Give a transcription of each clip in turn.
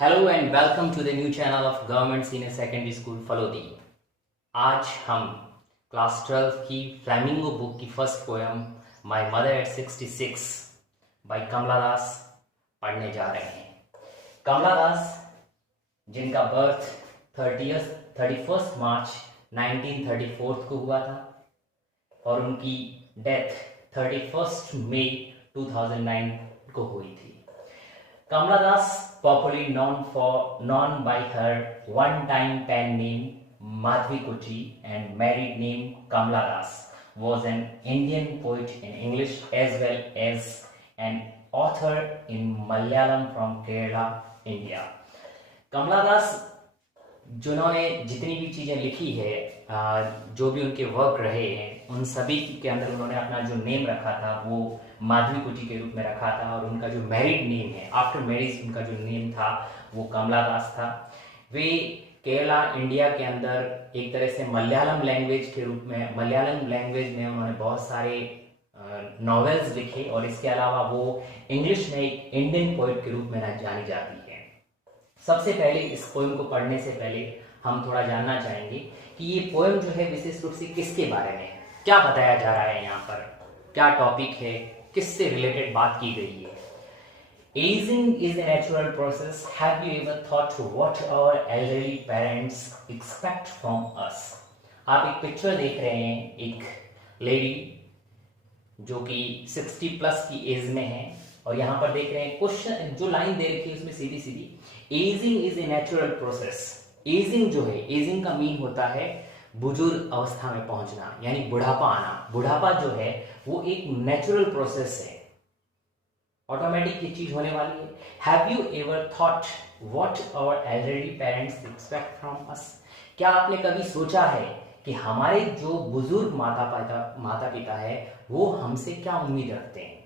Hello and welcome to the new channel of government senior secondary school Phalodi. आज हम class 12 की flamingo book की first poem my mother at 66 by Kamala Das पढ़ने जा रहे हैं। कमला दास जिनका बर्थ 31 मार्च 1934 को हुआ था और उनकी डेथ 31 मई 2009 को हुई थी। Kamala Das, popularly known by her one-time pen name Madhvi Kuchi and married name Kamala Das, was an Indian poet in English as well as an author in Malayalam from Kerala, India. Kamala Das जिन्होंने जितनी भी चीज़ें लिखी है, जो भी उनके work रहे हैं, उन सभी के अंदर उन्होंने अपना जो नेम रखा था वो माधवी कुटी के रूप में रखा था और उनका जो मैरिड नेम है, आफ्टर मैरिज उनका जो नेम था वो कमला दास था। वे केरला इंडिया के अंदर एक तरह से मलयालम लैंग्वेज में उन्होंने बहुत सारे नॉवेल्स लिखे और इसके अलावा वो इंग्लिश में एक इंडियन पोइट के रूप में जानी जाती है। सबसे पहले इस पोएम को पढ़ने से पहले हम थोड़ा जानना चाहेंगे कि ये पोएम जो है विशेष रूप से किसके बारे में है, क्या बताया जा रहा है, यहाँ पर क्या टॉपिक है, किससे रिलेटेड बात की गई है। Ageing is a natural process, have you ever thought what our elderly parents expect from us. आप एक पिक्चर देख रहे हैं, एक लेडी जो कि 60 प्लस की एज में है और यहाँ पर देख रहे हैं क्वेश्चन जो लाइन दे रखी है उसमें सीधी सीधी ageing is a natural process. Ageing जो है, एजिंग का मीन होता है बुजुर्ग अवस्था में पहुंचना यानी बुढ़ापा आना। बुढ़ापा जो है वो एक नेचुरल प्रोसेस है, ऑटोमेटिक ये चीज होने वाली है। Have you ever thought what our elderly parents expect from us. क्या आपने कभी सोचा है कि हमारे जो बुजुर्ग माता पिता है वो हमसे क्या उम्मीद रखते हैं।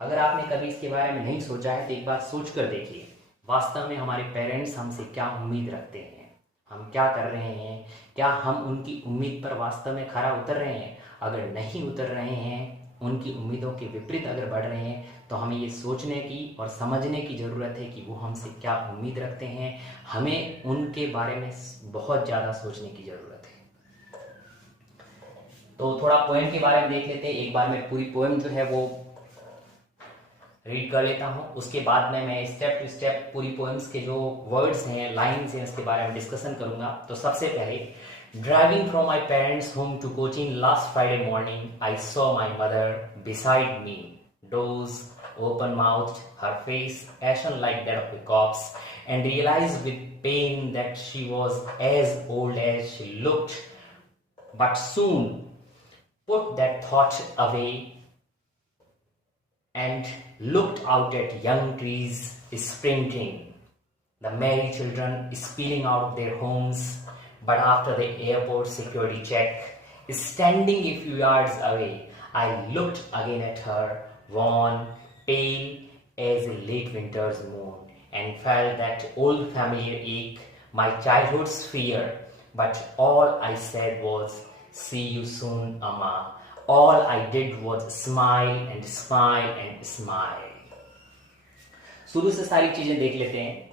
अगर आपने कभी इसके बारे में नहीं सोचा है तो एक बार सोच कर देखिए, वास्तव में हमारे पेरेंट्स हमसे क्या उम्मीद रखते हैं, हम क्या कर रहे हैं, क्या हम उनकी उम्मीद पर वास्तव में खरा उतर रहे हैं। अगर नहीं उतर रहे हैं, उनकी उम्मीदों के विपरीत अगर बढ़ रहे हैं, तो हमें ये सोचने की और समझने की ज़रूरत है कि वो हमसे क्या उम्मीद रखते हैं। हमें उनके बारे में बहुत ज़्यादा सोचने की ज़रूरत है। तो थोड़ा पोएम के बारे में देख लेते हैं। एक बार मैं पूरी पोएम जो है वो रीड कर लेता हूँ, उसके बाद में मैं स्टेप टू स्टेप पूरी पोएम्स के जो वर्ड्स हैं, लाइन्स हैं, उसके बारे में डिस्कशन करूंगा। तो सबसे पहले, driving from my parents home to coaching last Friday morning I saw my mother beside me, doze open mouthed, her face ashen like that of a corpse, and realized with pain that she was as old as she looked, but soon put that thought away and looked out at young trees sprinting, the merry children spilling out of their homes, but after the airport security check, standing a few yards away, I looked again at her, worn, pale as a late winter's moon, and felt that old familiar ache, my childhood's fear, but all I said was, see you soon, Amma. All I did was smile and smile and smile. शुरू से सारी चीजें देख लेते हैं।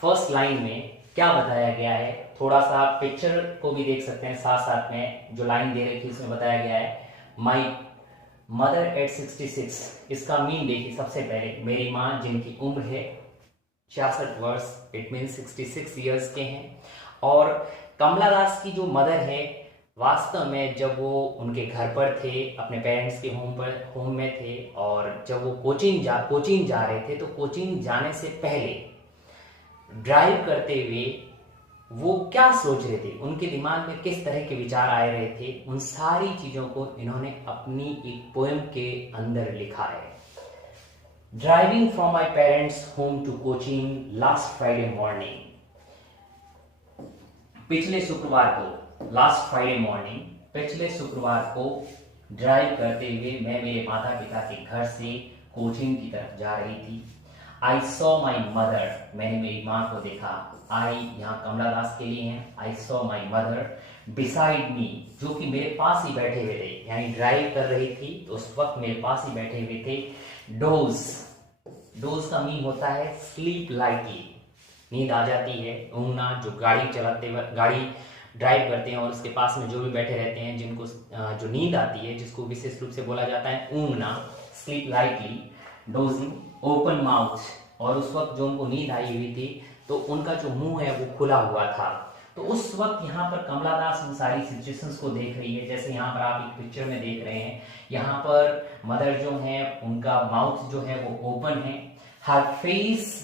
First line में क्या बताया गया है, थोड़ा सा पिक्चर को भी देख सकते हैं साथ साथ में। जो लाइन दे रखी है उसमें बताया गया है माई मदर एट 66। इसका मीन देखिए, सबसे पहले मेरी माँ जिनकी उम्र है 66 वर्ष, इट मीन 66 ईयर्स के हैं। और कमला दास की जो मदर है, वास्तव में जब वो उनके घर पर थे, अपने पेरेंट्स के होम में थे, और जब वो कोचिंग जा रहे थे, तो कोचिंग जाने से पहले ड्राइव करते हुए वो क्या सोच रहे थे, उनके दिमाग में किस तरह के विचार आ रहे थे, उन सारी चीजों को इन्होंने अपनी एक पोएम के अंदर लिखा है। Driving from my parents home to coaching last Friday morning. पिछले शुक्रवार को ड्राइव करते हुए मैं मेरे माता पिता के घर से कोचिंग की तरफ जा रही थी। आई सॉ माई मदर, मैंने मेरी माँ को देखा। आई यहाँ कमला दास के लिए हैं। आई सॉ माई मदर बिसाइड मी, जो कि मेरे पास ही बैठे हुए थे, यानी ड्राइव कर रही थी तो उस वक्त मेरे पास ही बैठे हुए थे। डोज, डोज का मीन होता है स्लीप लाइटली, नींद आ जाती है। ऊँघना, जो गाड़ी चलाते वक्त गाड़ी ड्राइव करते हैं और उसके पास में जो भी बैठे रहते हैं जिनको जो नींद आती है, जिसको विशेष रूप से बोला जाता है ऊँघना, sleep lightly. Dozing, open mouth, और उस वक्त जो उनको नींद आई हुई थी तो उनका जो मुंह है वो खुला हुआ था। तो उस वक्त यहाँ पर कमला दास उन सारी सिचुएशंस को देख रही है, जैसे यहाँ पर आप एक पिक्चर में देख रहे हैं। यहाँ पर मदर जो है उनका माउथ जो है वो ओपन है, her face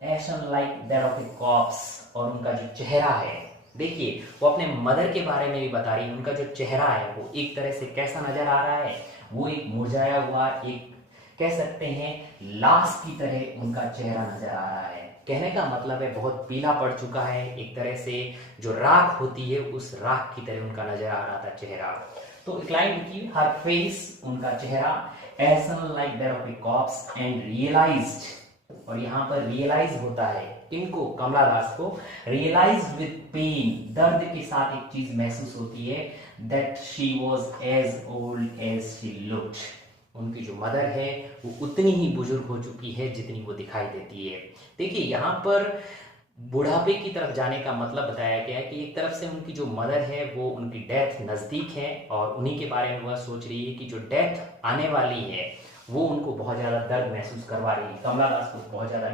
ashen like that of a corpse, और उनका जो चेहरा है, देखिए वो अपने मदर के बारे में भी बता रही है। उनका जो चेहरा है वो एक तरह से कैसा नजर आ रहा है, वो एक मुरझाया हुआ, एक कह सकते हैं लाश की तरह उनका चेहरा नजर आ रहा है। कहने का मतलब है बहुत पीला पड़ चुका है, एक तरह से जो राख होती है उस राख की तरह उनका नजर आ रहा था चेहरा। तो एक लाइन लिखी, हर फेस, उनका चेहरा, ashen like that of a corpse and realized, और यहाँ पर रियलाइज होता है इनको, कमला दास को, रियलाइज विद पेन, दर्द के साथ एक चीज महसूस होती है, that she was as old as she looked, उनकी जो मदर है वो उतनी ही बुजुर्ग हो चुकी है जितनी वो दिखाई देती है। देखिए यहाँ पर बुढ़ापे की तरफ जाने का मतलब बताया गया है कि एक तरफ से उनकी जो मदर है वो उनकी डेथ नज़दीक है और उन्हीं के बारे में वह सोच रही है कि जो डेथ आने वाली है वो उनको बहुत ज़्यादा दर्द महसूस करवा रही है, कमला दास को बहुत ज़्यादा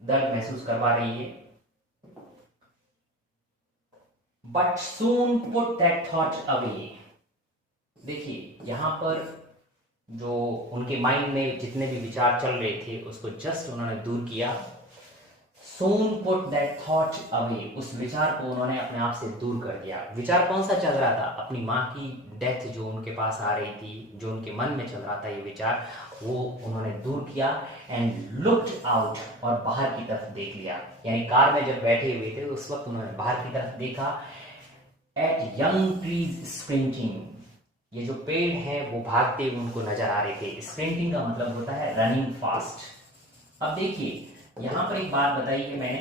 दर्द महसूस करवा रही है। But soon put that thought away, देखिए यहाँ पर जो उनके माइंड में जितने भी विचार चल रहे थे उसको जस्ट उन्होंने दूर किया। सोन पुट दैट थॉट अवे, उस विचार को उन्होंने अपने आप से दूर कर दिया। विचार कौन सा चल रहा था? अपनी माँ की डेथ जो उनके पास आ रही थी, जो उनके मन में चल रहा था ये विचार, वो उन्होंने दूर किया एंड लुक्ड आउट, और बाहर की तरफ देख लिया। यानी कार में जब बैठे हुए थे उस वक्त उन्होंने बाहर की तरफ देखा। एट यंग ट्रीज स्प्रिंटिंग, ये जो पेड़ हैं वो भागते हुए उनको नजर आ रहे थे। स्प्रिंटिंग का मतलब होता है रनिंग फास्ट। अब देखिए यहाँ पर एक बात बताई है मैंने,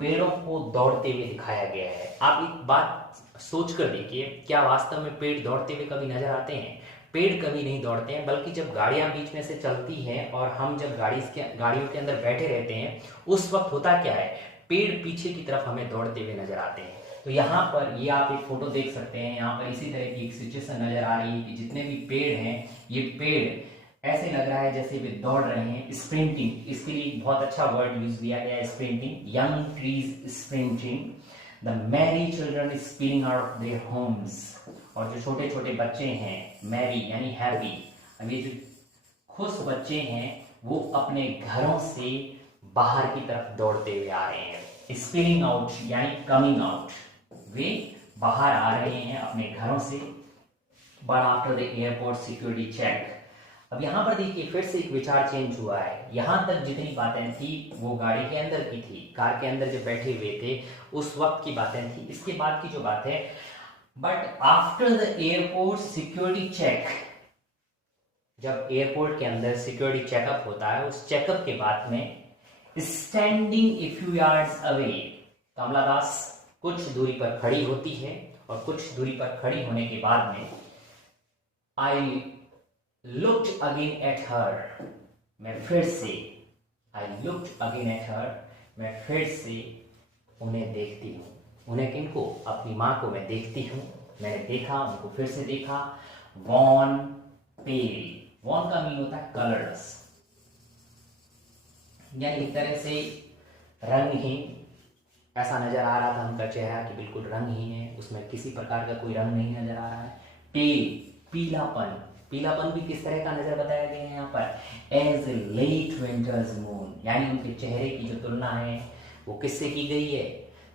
पेड़ों को दौड़ते हुए दिखाया गया है। आप एक बात सोच कर देखिए, क्या वास्तव में पेड़ दौड़ते हुए कभी नजर आते हैं? पेड़ कभी नहीं दौड़ते हैं, बल्कि जब गाड़ियां बीच में से चलती हैं और हम जब गाड़ियों के अंदर बैठे रहते हैं उस वक्त होता क्या है, पेड़ पीछे की तरफ हमें दौड़ते हुए नजर आते हैं। तो यहाँ पर ये आप एक फोटो देख सकते हैं, यहाँ पर इसी तरह की एक सिचुएशन नजर आ रही है कि जितने भी पेड़ हैं, ये पेड़ ऐसे लग रहा है जैसे वे दौड़ रहे हैं। स्प्रिंटिंग, इसके लिए बहुत अच्छा वर्ड यूज किया गया है, sprinting. Young trees sprinting, the Mary children spinning out of their homes, और जो छोटे छोटे बच्चे हैं, मैरी यानी हैप्पी, अब ये जो खुश बच्चे हैं वो अपने घरों से बाहर की तरफ दौड़ते हुए आ रहे हैं। स्पिनिंग आउट यानी कमिंग आउट, वे बाहर आ रहे हैं अपने घरों से। But after the airport security check, अब यहाँ पर देखिए फिर से एक विचार चेंज हुआ है। यहाँ तक जितनी बातें थी वो गाड़ी के अंदर की थी, कार के अंदर जब बैठे हुए थे उस वक्त की बातें थी। इसके बाद की जो बात है, but after the airport security check, जब एयरपोर्ट के अंदर सिक्योरिटी चेकअप होता है, उस चेकअप के बाद में standing a few yards away, Kamala Das कुछ दूरी पर खड़ी होती है, और कुछ दूरी पर खड़ी होने के बाद में आई looked again at her, मैं फिर से, I looked again at her, मैं फिर से उन्हें देखती हूँ। उन्हें किनको? अपनी माँ को मैं देखती हूँ। मैंने देखा, उनको फिर से देखा। वॉन पेल, वॉन का मीन होता है कलरलेस, यानी एक तरह से रंगहीन। ऐसा नजर आ रहा था उनका चेहरा कि बिल्कुल रंगहीन है, उसमें किसी प्रकार का कोई रंग नहीं नजर आ रहा है। पेल, पीलापन, पीलापन भी किस तरह का नजर बताया गया है यहाँ पर? As a late winter's moon, यानी उनके चेहरे की जो तुलना है वो किससे की गई है?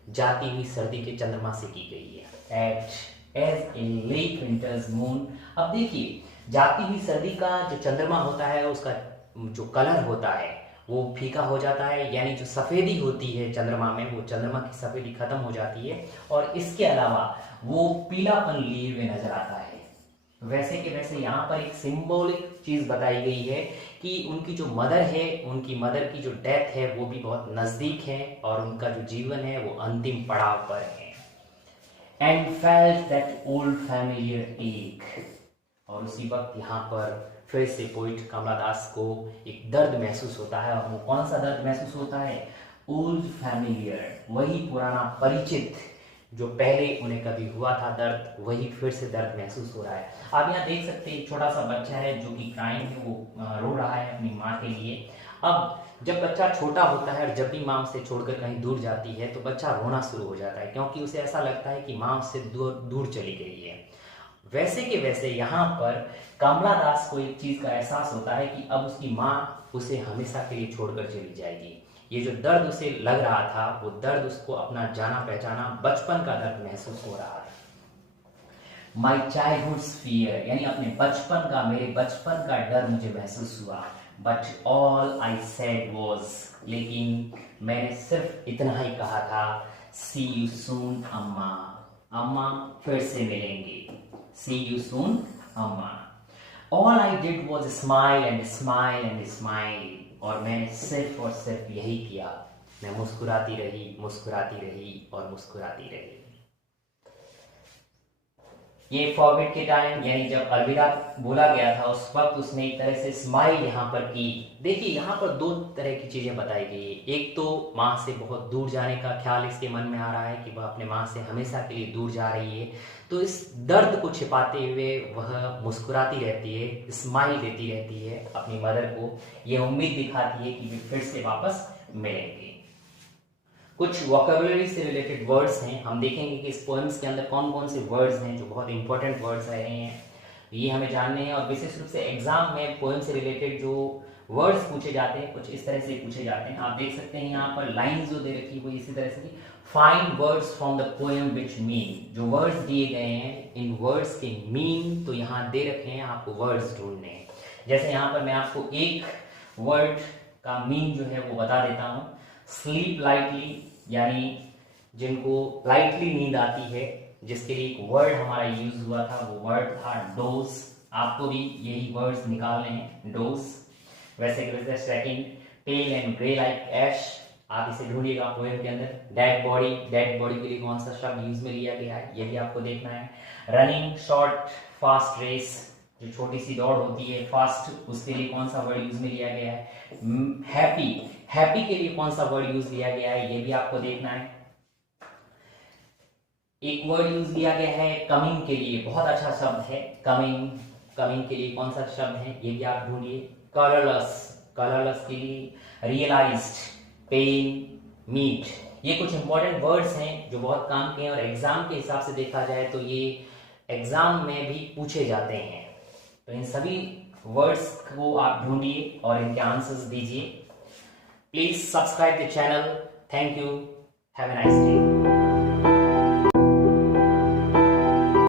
जाती हुई सर्दी के चंद्रमा से की गई है। At as a late winter's moon. अब देखिए जाती हुई सर्दी का जो चंद्रमा होता है उसका जो कलर होता है वो फीका हो जाता है, यानी जो सफेदी होती है चंद्रमा में, वो चंद्रमा की सफेदी खत्म हो जाती है, और इसके अलावा वो पीलापन लिए हुए नजर आता है। वैसे के वैसे यहाँ पर एक सिंबॉलिक चीज बताई गई है कि उनकी जो मदर है, उनकी मदर की जो डेथ है वो भी बहुत नजदीक है, और उनका जो जीवन है वो अंतिम पड़ाव पर है। And felt that old familiar एक, और उसी वक्त यहाँ पर फिर से पोइट कमला दास को एक दर्द महसूस होता है, और वो कौन सा दर्द महसूस होता है? ओल्ड फैमिलियर, वही पुराना परिचित जो पहले उन्हें कभी हुआ था दर्द, वही फिर से दर्द महसूस हो रहा है। आप यहाँ देख सकते हैं एक छोटा सा बच्चा है जो कि क्राइम है, वो रो रहा है अपनी माँ के लिए। अब जब बच्चा छोटा होता है और जब भी माँ उसे छोड़कर कहीं दूर जाती है तो बच्चा रोना शुरू हो जाता है, क्योंकि उसे ऐसा लगता है कि माँ उससे दूर चली गई है। वैसे के वैसे यहाँ पर कमला दास को एक चीज का एहसास होता है कि अब उसकी माँ उसे हमेशा के लिए छोड़कर चली जाएगी। ये जो दर्द उसे लग रहा था, वो दर्द उसको अपना जाना पहचाना बचपन का दर्द महसूस हो रहा है। माई चाइल्डहुड फियर, यानी अपने बचपन का, मेरे बचपन का डर मुझे महसूस हुआ। But all I said was, लेकिन मैंने सिर्फ इतना ही कहा था, सी यू सून अम्मा, अम्मा फिर से मिलेंगे, सी यू सून अम्मा। All I did was smile and smile and smile, और मैंने सिर्फ और सिर्फ यही किया, मैं मुस्कुराती रही, मुस्कुराती रही और मुस्कुराती रही। ये फॉरवर्ड के टाइम, यानी जब अलविदा बोला गया था उस वक्त उसने एक तरह से स्माइल यहाँ पर की। देखिए यहाँ पर दो तरह की चीजें बताई गई है। एक तो माँ से बहुत दूर जाने का ख्याल इसके मन में आ रहा है कि वह अपने माँ से हमेशा के लिए दूर जा रही है, तो इस दर्द को छिपाते हुए वह मुस्कुराती रहती है, स्माइल देती रहती है अपनी मदर को, ये उम्मीद दिखाती है कि वे फिर से वापस मिलेंगे। कुछ वोकेबुलरी से रिलेटेड वर्ड्स हैं, हम देखेंगे कि इस पोएम्स के अंदर कौन कौन से वर्ड्स हैं जो बहुत इंपॉर्टेंट वर्ड्स रहे हैं, ये हमें जानने हैं। और विशेष रूप से एग्जाम में पोएम से रिलेटेड जो वर्ड्स पूछे जाते हैं कुछ इस तरह से पूछे जाते हैं। आप देख सकते हैं यहाँ पर लाइंस जो दे रखी हुई इसी तरह से, find words from the poem which mean, जो वर्ड्स दिए गए हैं इन वर्ड्स के मीन तो यहाँ दे रखे हैं, आपको वर्ड्स ढूंढने हैं। जैसे यहाँ पर मैं आपको एक वर्ड का मीन जो है वो बता देता हूँ, स्लीप लाइटली, यानी जिनको लाइटली नींद आती है, जिसके लिए एक वर्ड हमारा यूज हुआ था, वो वर्ड था डोज। आपको भी यही वर्ड्स निकालने हैं, डोज। वैसे कि वैसे second, pale and grey like ash, आप इसे ढूंढिएगा पोएम के अंदर। डेड बॉडी, डेड बॉडी के लिए कौन सा शब्द यूज में लिया गया है ये भी आपको देखना है। रनिंग, शॉर्ट, फास्ट रेस, जो छोटी सी दौड़ होती है फास्ट, उसके लिए कौन सा वर्ड यूज में लिया गया है। हैप्पी, हैप्पी के लिए कौन सा वर्ड यूज लिया गया है ये भी आपको देखना है। एक वर्ड यूज लिया गया है कमिंग के लिए, बहुत अच्छा शब्द है कमिंग, कमिंग के लिए कौन सा शब्द है ये भी आप ढूंढिए। कलरलेस, कलरलेस के लिए रियलाइज्ड, पेन, मीट, ये कुछ इंपॉर्टेंट वर्ड्स हैं जो बहुत काम के हैं और एग्जाम के हिसाब से देखा जाए तो ये एग्जाम में भी पूछे जाते हैं। तो इन सभी वर्ड्स को आप ढूंढिए और इनके आंसर्स दीजिए। Please subscribe the channel. Thank you, have a nice day.